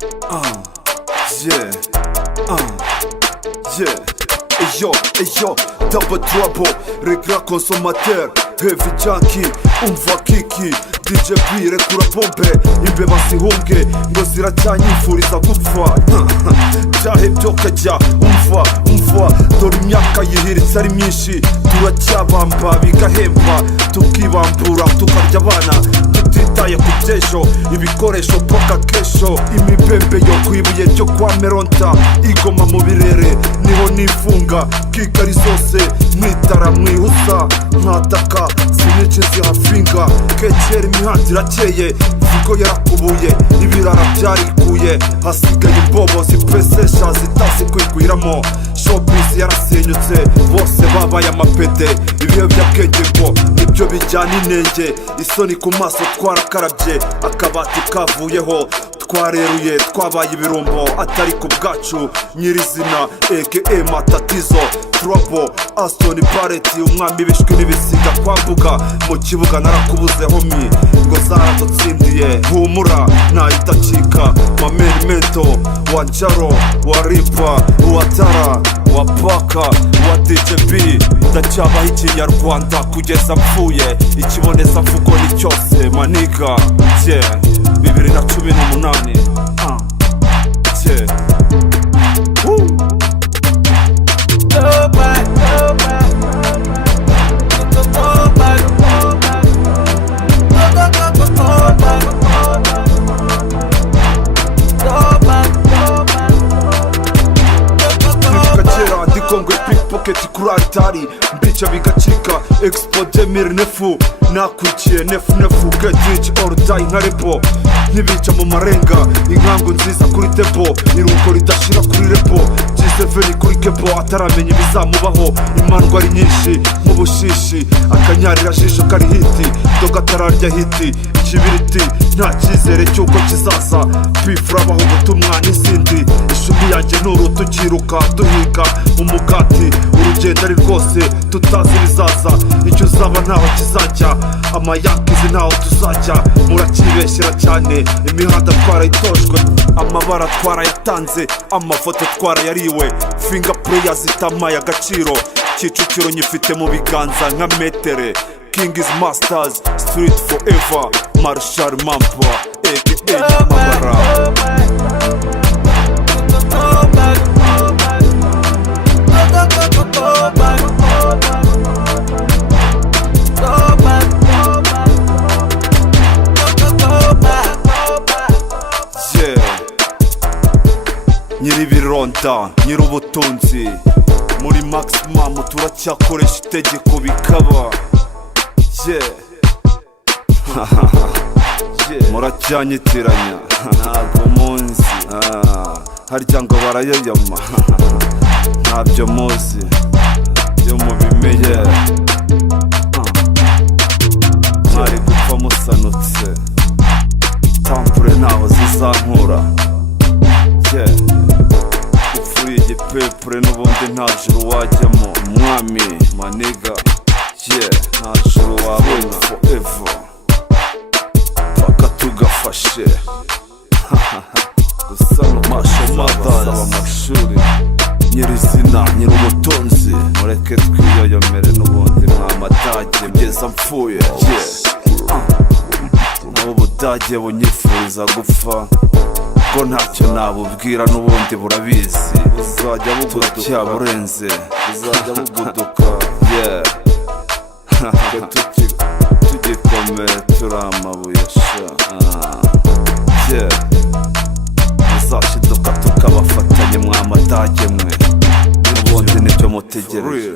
Yeah, yeah. Eyo, double trouble, regret consommateur, heavy junkie, umva kiki, DJ B rekura bombe, imbeba zihunge, ngo ziracyanyifuriza gupfa. Byahebye kajya, umva, dore imyaka yihiritse ari myinshi, turacyabamba bigahemba, tukibambura tukarya abana, tutitaye ku by'ejo, ibikoresho paka kesho, imibembe yo kwibuye ryo kwa Meronta, igoma mu birere, niho nifunga, kikari zose, mwitara mwihusa, nkataka, sinice zihafinga, kekera imihanda irakeye, Vigo yarakubuye, ibirara byarikuye, hasigaye imbobo zipesesha zitazi kwigwiramo, showbiz yarasenyutse, bose babaye amapede, ibiyobyabwenge ngo nibyo bijyana inenge, isoni ku maso twarakarabye, akabati kavuyeho, twareruye twabaye ibirumbo, atari ku bwacu nyirizina, aka Matatizo, Trouble, Aston Barrett, umwami bishwe n'ibisiga kwambuka, mu kibuga narakubuze homi, ngo zaradutsindiye, humura ntayidacika, Mameli Mento, wa Njaro, wa Ripa, wa Tara, wa Paka, wa DJ B, ndacyabaho ikinyarwanda kugeza mpfuye, ikiboneza mvugo ni cyose maniga, yeah, 2018, yeah. Kongwe pickpocket kuri altari, mbica bigacika, Expo 2009, nakurikiye nefu, get rich or die nka repo, ntibica mu marenga, inkangu nziza kuri tebo, iruko ridashira kuri repo, G7 kuri kebo, ataramenya ibizamubaho, imandwa ari nyinshi, nk'ubushishi, akanyarira jisho kari hiti, doga atararya hiti, ikibiriti, nta cyizere cy'uko kizaza, bifurabaho ubutumwa n'izindi, ishumi yanjye nuru tukiruka, duhiga umugati, urugendo ari rwose, tutazi ibizaza, icyo uzaba ntaho kizajya, amayankizi ntaho tuzajya, murakibeshyera cyane, imihanda twarayitojwe, amabara twarayatanze, amafoto twarayariwe, fingerplayers itamaye agaciro, Kicukiro nyifite mu biganza nka metere, King is Masters, Street Forever, Marshal Mampa, aka Mabara. Nyiribironda, nyirubutunzi, muri maximum turacyakoresha itegeko bikaba, yeah. Muracyanyitiranya, ntabwo munzi, harya ngo barayayama, ntabyo muzi, byo mubimeye, mwari gupfa musanutse, tampure ntaho zizankura, yeah. Upfuye igipepure n'ubundi nta juru wajyamo, umwami maniga, yeah. Nta juru wabona forever, paka tugafashe, gusa n'amasho madasaba amashuri, nyirizina nyir'ubutunzi, mureke twiyoyomere n'ubundi mwamadage kugeza mpfuye, yeah. Nabo Budage bunyifuriza gupfa, ko ntacyo nabubwira n'ubundi burabizi, uzajya buguduka burenze, uzajya buguduka, yeah. Tugikomere turi amabuye sha, yeah. Muzashiduka tukabafatanye mwamadage mwe, n'ubundi nibyo mutegereje.